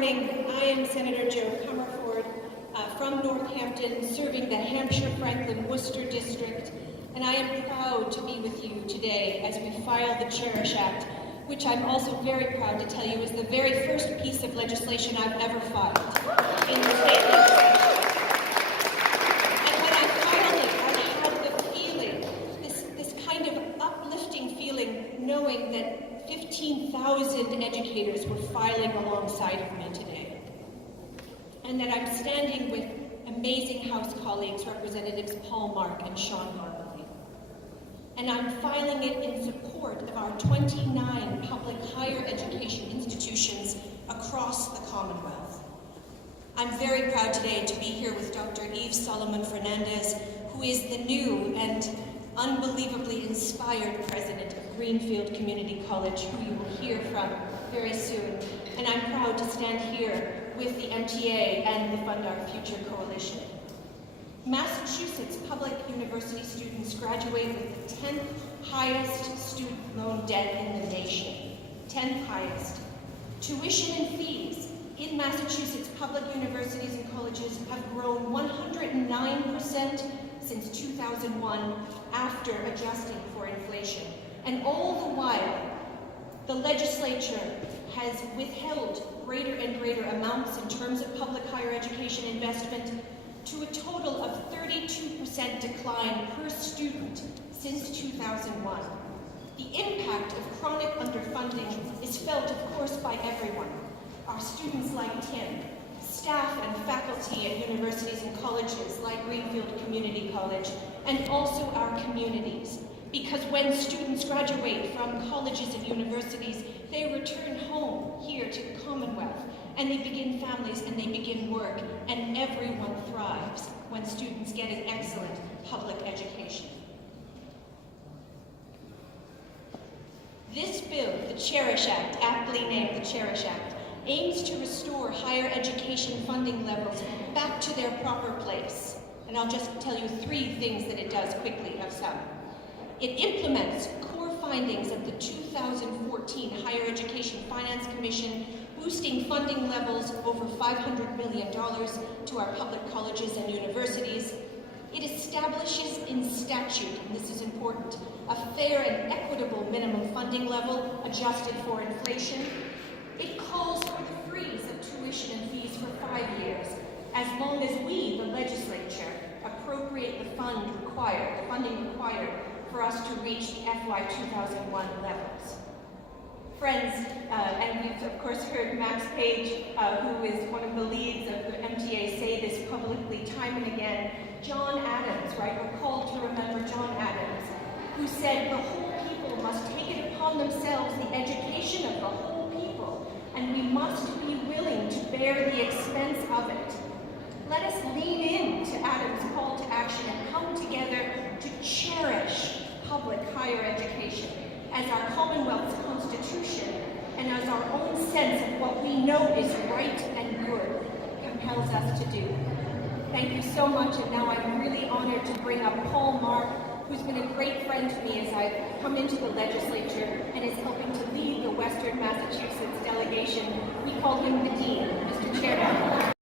morning. I am Senator Jo Comerford from Northampton, serving the Hampshire-Franklin-Worcester District, and I am proud to be with you today as we file the Cherish Act, which I'm also very proud to tell you is the very first piece of legislation I've ever filed in the state legislature. And when I filed it, I had the feeling, this kind of uplifting feeling, knowing that 15,000 educators were filing alongside of me today, and that I'm standing with amazing House colleagues, Representatives Paul, Mark, and Sean Garballey. And I'm filing it in support of our 29 public higher education institutions across the Commonwealth. I'm very proud today to be here with Dr. Eve Solomon-Fernandez, who is the new and unbelievably inspired president of Greenfield Community College, who you will hear from very soon. And I'm proud to stand here with the MTA and the Fund Our Future Coalition. Massachusetts public university students graduate with the 10th highest student loan debt in the nation. 10th highest. Tuition and fees in Massachusetts public universities and colleges have grown 109% since 2001 after adjusting for inflation. And all the while, the legislature has withheld greater and greater amounts in terms of public higher education investment to a total of 32% decline per student since 2001. The impact of chronic underfunding is felt, of course, by everyone. Our students like Tim, staff and faculty at universities and colleges like Greenfield Community College, and also our communities. Because when students graduate from colleges and universities, they return home here to the Commonwealth, and they begin families and they begin work, and everyone thrives when students get an excellent public education. This bill, the Cherish Act, aptly named the Cherish Act, aims to restore higher education funding levels back to their proper place. And I'll just tell you 3 things that it does quickly, of some. It implements core findings of the 2014 Higher Education Finance Commission, boosting funding levels over $500 million to our public colleges and universities. It establishes in statute, and this is important, a fair and equitable minimum funding level adjusted for inflation. It calls for the freeze of tuition and fees for 5 years, as long as we, the legislature, appropriate the funding required for us to reach the FY 2001 levels. Friends, and we've of course heard Max Page, who is one of the leads of the MTA, say this publicly time and again. John Adams, right? We're called to remember John Adams, who said the whole people must take it upon themselves, the education of the whole people, and we must be willing to bear the expense of it. Let us lean in to Adams' call to action and come together to cherish public higher education as our Commonwealth's Constitution and as our own sense of what we know is right and good compels us to do. Thank you so much, and now I'm really honored to bring up Paul Mark, who's been a great friend to me as I've come into the legislature and is helping to lead the Western Massachusetts delegation. We call him the Dean, Mr. Chairman.